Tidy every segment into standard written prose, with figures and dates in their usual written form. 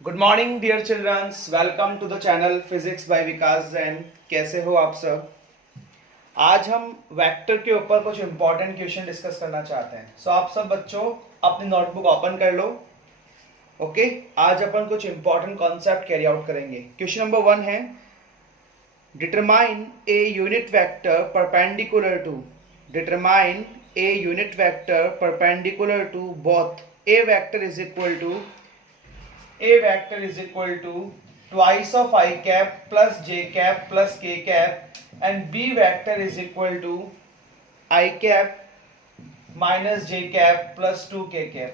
Good morning dear childrens, welcome to the channel physics by Vikas Jain. कैसे हो आप सब। आज हम वेक्टर के ऊपर कुछ इंपॉर्टेंट क्वेश्चन डिस्कस करना चाहते हैं। सो आप सब बच्चों अपनी नोटबुक ओपन कर लो। ओके, आज अपन कुछ इंपॉर्टेंट कॉन्सेप्ट कैरी आउट करेंगे। क्वेश्चन नंबर 1 है, determine a unit vector perpendicular to both A vector is equal to twice of I cap plus j cap plus k cap and b vector is equal to I cap minus j cap plus 2k cap।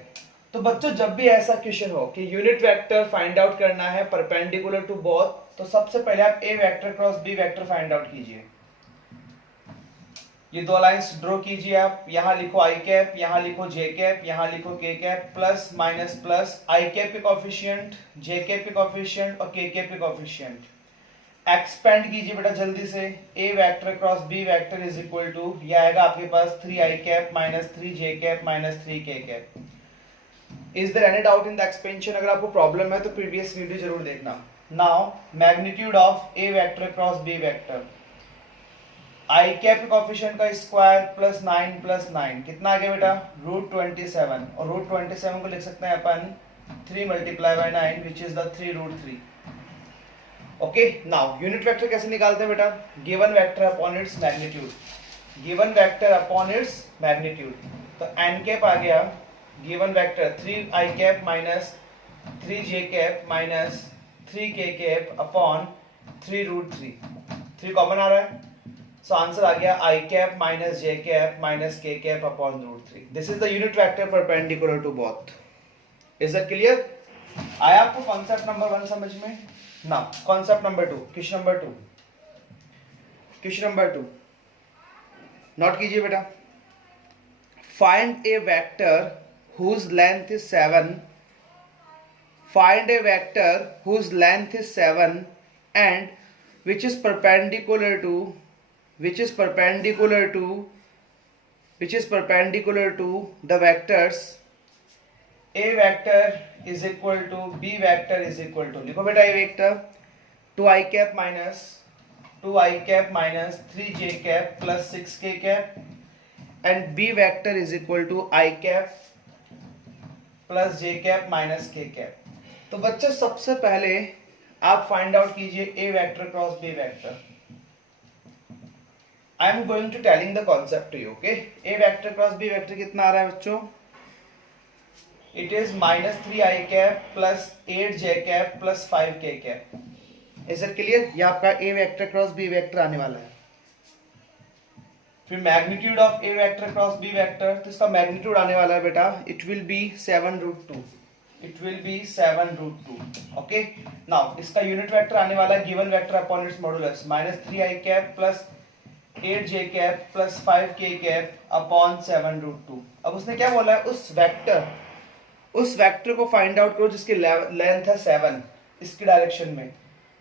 तो बच्चों जब भी ऐसा question हो कि unit vector find out करना है perpendicular to both, तो सबसे पहले आप A vector cross B vector find out कीजिए। ये दो लाइंस ड्रॉ कीजिए आप। यहां लिखो आई कैप, यहां लिखो जे कैप, यहां लिखो के कैप, प्लस माइनस प्लस, आई कैप के कोफिशिएंट, जे कैप के कोफिशिएंट और के कैप के कोफिशिएंट। एक्सपेंड कीजिए बेटा जल्दी से। A vector cross B vector is equal to, ये आएगा आपके पास 3 I cap minus 3 J cap minus 3 K cap. Is there any doubt in the expansion? अगर आपको प्रॉब्लम है तो प्रीवियस वीडियो जरूर देखना। Now magnitude of A vector cross B vector, I cap के कोफिशिएंट का स्क्वायर प्लस 9 प्लस 9 कितना आ गया बेटा? √27। और √27 को लिख सकते हैं अपन 3 multiply by 9 which is the 3√3। Okay, now unit vector कैसे निकालते हैं बेटा? Given vector upon its magnitude, given vector upon its magnitude. तो एन कैप आ गया given vector 3 I cap minus 3 J cap minus 3 K cap upon 3√3। 3 common आ रहा है, सो answer आ गया i cap minus j cap minus k cap upon √3। This is the unit vector perpendicular to both. Is it clear? आया आपको concept number 1 समझ में? ना concept number 2, question number 2 note कीजिए बेटा। Find a vector whose length is 7 and which is perpendicular to the vectors a vector is equal to b vector is equal to, लिखो बेटा, a vector 2 i cap minus 3 j cap plus 6 k cap and b vector is equal to I cap plus j cap minus k cap। तो बच्चे सबसे पहले आप find out कीजिए a vector cross b vector. I am going to telling the concept to you, okay? A vector cross B vector कितना आ रहा है बच्चों? It is minus 3 I cap plus 8 j cap plus 5 k cap। Is it clear? ये आपका A vector cross B vector आने वाला है। फिर magnitude of A vector cross B vector, तो इसका मैग्नीट्यूड आने वाला है बेटा, it will be 7√2। Okay, now इसका यूनिट वेक्टर आने वाला है given vector upon its modulus minus 3 I cap plus 8 j cap plus 5 k cap upon 7√2। अब उसने क्या बोला है? उस वेक्टर को फाइंड आउट करो जिसकी लेंथ है 7 इसकी डायरेक्शन में।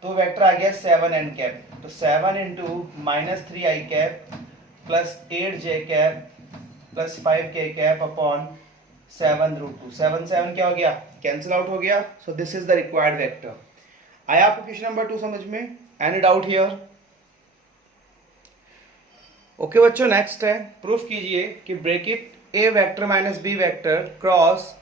तो वेक्टर आ गया 7n कैप, तो 7 into minus 3 I cap plus 8 j cap plus 5 k cap upon 7√2। 7 क्या हो गया? कैंसिल आउट हो गया। So this is the required vector. आया आपको क्वेश्चन नंबर 2 समझ में? Any doubt here? ओके बच्चों, नेक्स्ट है, प्रूफ कीजिए कि bracket A vector minus B vector cross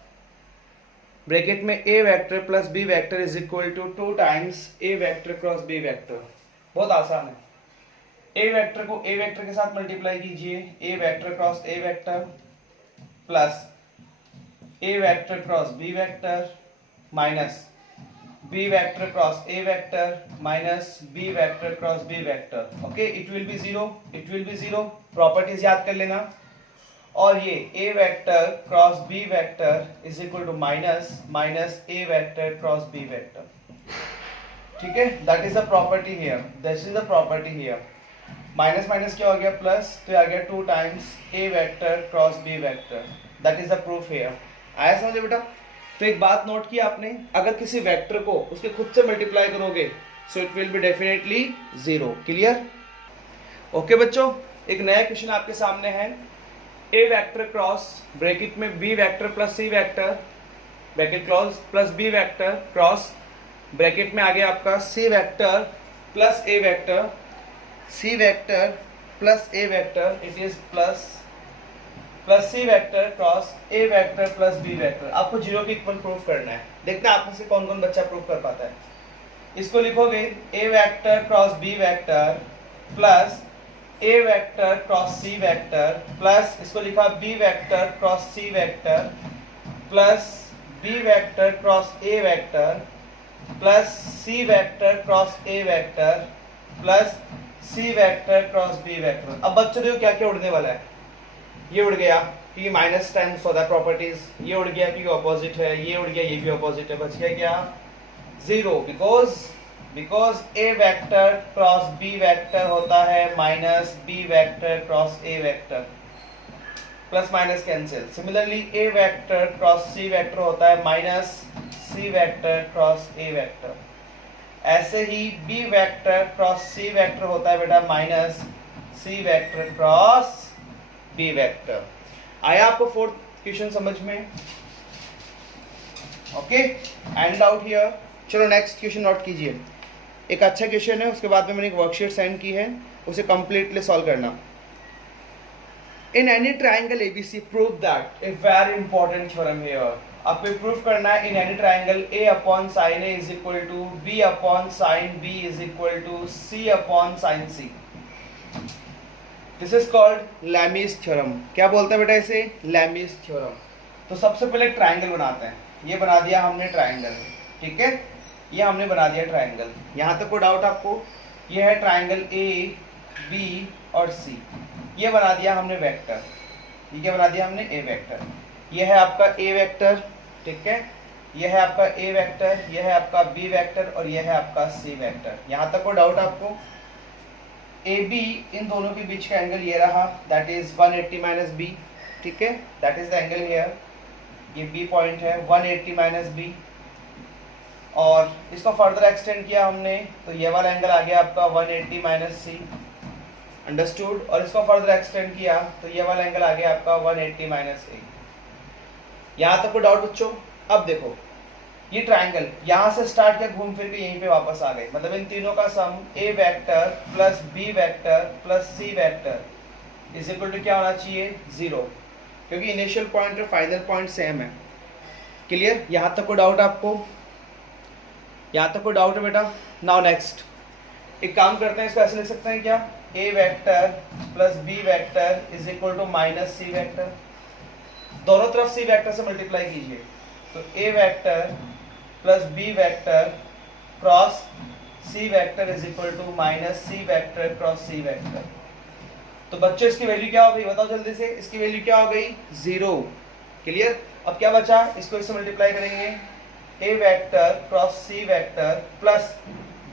bracket में A vector plus B vector is equal to 2 times A vector cross B vector. बहुत आसान है। ए वेक्टर को ए वेक्टर के साथ मल्टीप्लाई कीजिए, A vector cross A vector plus A vector cross B vector minus b vector cross a vector minus b vector cross b vector. Okay, it will be zero. Properties याद कर लेना। और ये a vector cross b vector is equal to minus a vector cross b vector. ठीक है, that is the property here. Minus minus क्या हो गया? प्लस, तो आ गया 2 times a vector cross b vector. That is the proof here. आया समझे बेटा? तो एक बात नोट की आपने, अगर किसी वेक्टर को उसके खुद से मल्टीप्लाई करोगे so it will be definitely 0। Clear? Okay बच्चों, एक नया क्वेश्चन आपके सामने है। ए वेक्टर क्रॉस ब्रैकेट में B vector plus C vector bracket close, plus B vector cross bracket में आ गया आपका C vector plus A vector, C vector plus A vector, it is plus C vector cross A vector plus B vector. आपको zero के equal proof करना है। देखते हैं आप में से कौन कौन बच्चा प्रूफ कर पाता है। इसको लिखोगे A vector cross B vector plus A vector cross C vector plus इसको लिखा B vector cross C vector plus B vector cross A vector plus C vector cross A vector plus C vector cross B vector. अब बच्चों देखो क्या क्या उड़ने वाला है। ये उड़ गया क्योंकि minus ten for the properties, ये उड़ गया क्योंकि ऑपोजिट है, ये उड़ गया, ये भी ऑपोजिट है, बच गया क्या zero, because A vector cross B vector होता है minus B vector cross A vector, plus minus cancel. Similarly A vector cross C vector होता है minus C vector cross A vector. ऐसे ही B vector cross C vector होता है बेटा minus C vector cross B vector. आया आपको fourth question समझ में? Okay, and out here. चलो नेक्स्ट क्वेश्चन नोट कीजिए। एक अच्छा क्वेश्चन है, उसके बाद में मैंने एक वर्कशीट सेंड की है, उसे कंप्लीटली सॉल्व करना। In any triangle ABC prove that, a very important theorem here. आपको प्रूफ करना है in any triangle A upon sine A is equal to B upon sine B is equal to C upon sine C. This is called Lami's theorem. क्या बोलते हैं बेटा इसे? Lami's theorem. तो सबसे पहले ट्राइंगल बनाते हैं। ये बना दिया हमने ट्राइंगल, ठीक है, ये हमने बना दिया ट्राइंगल। यहाँ तक कोई डाउट आपको? ये है ट्राइंगल ए बी और सी, ये बना दिया हमने वेक्टर। ये क्या बना दिया हमने? ए वेक्टर। ये है आपका ए वेक्टर, ठीक है, ये है आपका ए वेक्टर, ये है आपका बी वेक्टर और ये है आपका सी वेक्टर। यहाँ तक कोई डाउट आपको? ए बी, इन दोनों के बीच का एंगल ये रहा, दैट इज 180 माइनस बी, ठीक है, that is the angle here. ये बी पॉइंट है 180 माइनस बी, और इसको फर्दर एक्सटेंड किया हमने तो ये वाला एंगल आ गया आपका 180 माइनस सी, अंडरस्टूड। और इसको फर्दर एक्सटेंड किया तो ये वाला एंगल आ गया आपका 180 माइनस ए। यहाँ तक कोई डाउट बच्चों? अब देखो ये ट्राइंगल यहाँ से स्टार्ट किया, घूम फिर के यहीं पे वापस आ गए, मतलब इन तीनों का sum A vector plus B vector plus C vector is equal to क्या होना चाहिए? जीरो, क्योंकि इनिशियल पॉइंट और फाइनल पॉइंट सेम है। क्लियर? यहाँ तक कोई डाउट आपको? यहाँ तक कोई डाउट है बेटा? नाउ नेक्स्ट एक काम करते हैं, इसको ऐसे लिख सकते हैं क्या? A vector plus B vector is equal to minus C vector. दोनों तरफ सी वेक्टर से मल्टीप्लाई कीजिए, तो A vector plus B vector cross C vector is equal to minus C vector cross C vector. तो बच्चों इसकी value क्या हो गई? बताओ जल्दी से, इसकी वैल्यू क्या हो गई? जीरो। क्लियर? अब क्या बचा? इसको इससे मल्टीप्लाई करेंगे, A vector cross C vector plus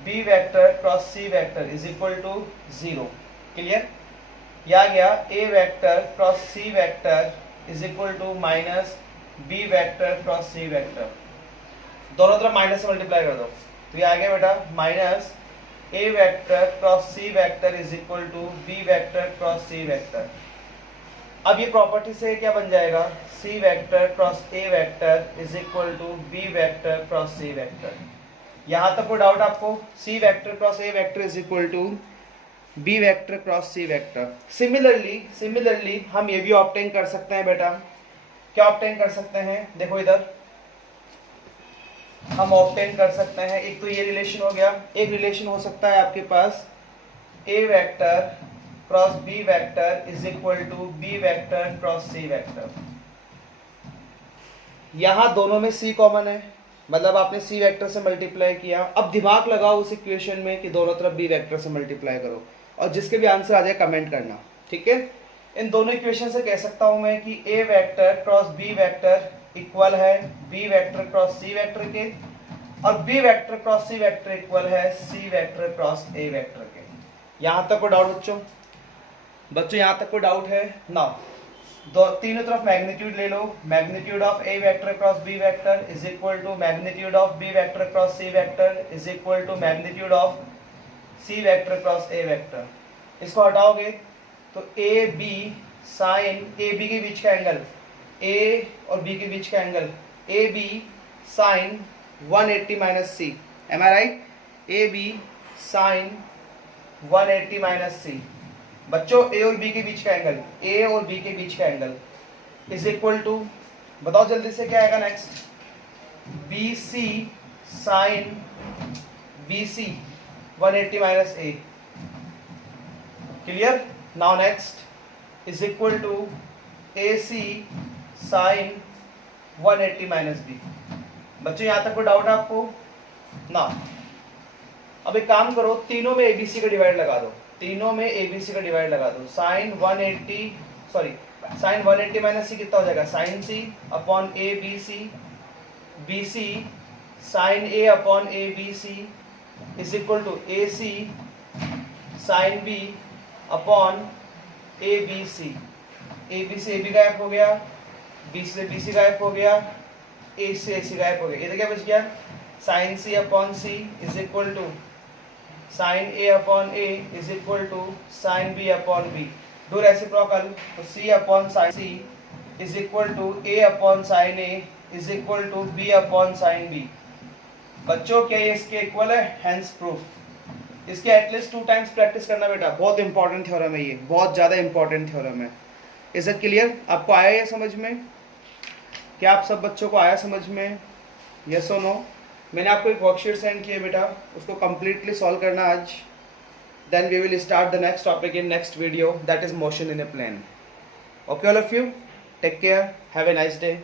B vector cross C vector is equal to zero. Clear? यह आ गया A vector cross C vector is equal to minus B vector cross C vector. दोनों तरफ minus से multiply कर दो, तो ये आ गया बेटा minus A vector cross C vector is equal to B vector cross C vector. अब ये प्रॉपर्टी से क्या बन जाएगा? C vector cross A vector is equal to B vector cross C vector. यहाँ तक कोई डाउट आपको? C vector cross A vector is equal to B vector cross C vector. Similarly हम ये भी ऑब्टेन कर सकते हैं बेटा। क्या ऑब्टेन कर सकते हैं? देखो इधर हम ऑब्टेन कर सकते हैं, एक तो ये रिलेशन हो गया, एक रिलेशन हो सकता है आपके पास A vector cross B vector is equal to B vector cross C vector. यहां दोनों में सी कॉमन है, मतलब आपने सी वेक्टर से मल्टीप्लाई किया। अब दिमाग लगाओ उस इक्वेशन में कि दोनों तरफ बी वेक्टर से मल्टीप्लाई करो, और जिसके भी आंसर आ जाए कमेंट करना, ठीक है। इन दोनों इक्वेशन से कह सकता हूं मैं कि A vector cross B vector equal है B vector cross C vector के, और B vector cross C vector equal है C vector cross A vector के। यहां तक कोई डाउट बच्चों यहां तक कोई डाउट है ना? तीनों तरफ मैग्नीट्यूड ले लो, magnitude of A vector cross B vector is equal to magnitude of B vector cross C vector is equal to magnitude of C vector cross A vector. इसको हटाओगे तो A B sine A B के बीच का angle, ए और B के बीच का angle AB sin 180 minus C. Am I right? AB sin 180 minus C. बच्चों A और B के बीच का एंगल, A और B के बीच का एंगल इज इक्वल टू, बताओ जल्दी से क्या आएगा next, BC sin BC 180 minus A. Clear? Now next is equal to AC sin 180 minus B. बच्चों यहां तक कोई डाउट है आपको ना? अब एक काम करो, तीनों में ABC का डिवाइड लगा दो, तीनों में ABC का डिवाइड लगा दो। sin 180 माइनस C कितना हो जाएगा, sin C upon A BC, BC sin A upon A BC is equal to AC sin B upon A BC। A से A भी गायब हो गया, BC से BC गायब हो गया, A से AC गायब हो गया। ये तो क्या बच गया, sin C upon C is equal to sin A upon A is equal to sin B upon B। Do reciprocal, तो C upon sin C is equal to A upon sin A is equal to B upon sin B। बच्चों क्या ये इसके equal है? Hence proof. इसके at least 2 times practice करना बेटा, बहुत इंपॉर्टेंट थ्योरम है ये, बहुत ज़्यादा इंपॉर्टेंट थ्योरम है। Is it clear? आपको आया ये समझ में? क्या आप सब बच्चों को आया समझ में? यस और नो? मैंने आपको एक वर्कशीट सेंड किया बेटा, उसको कंप्लीटली सॉल्व करना आज। Then we will start the next topic in next video, that is motion in a plane. Okay all of you, take care, have a nice day.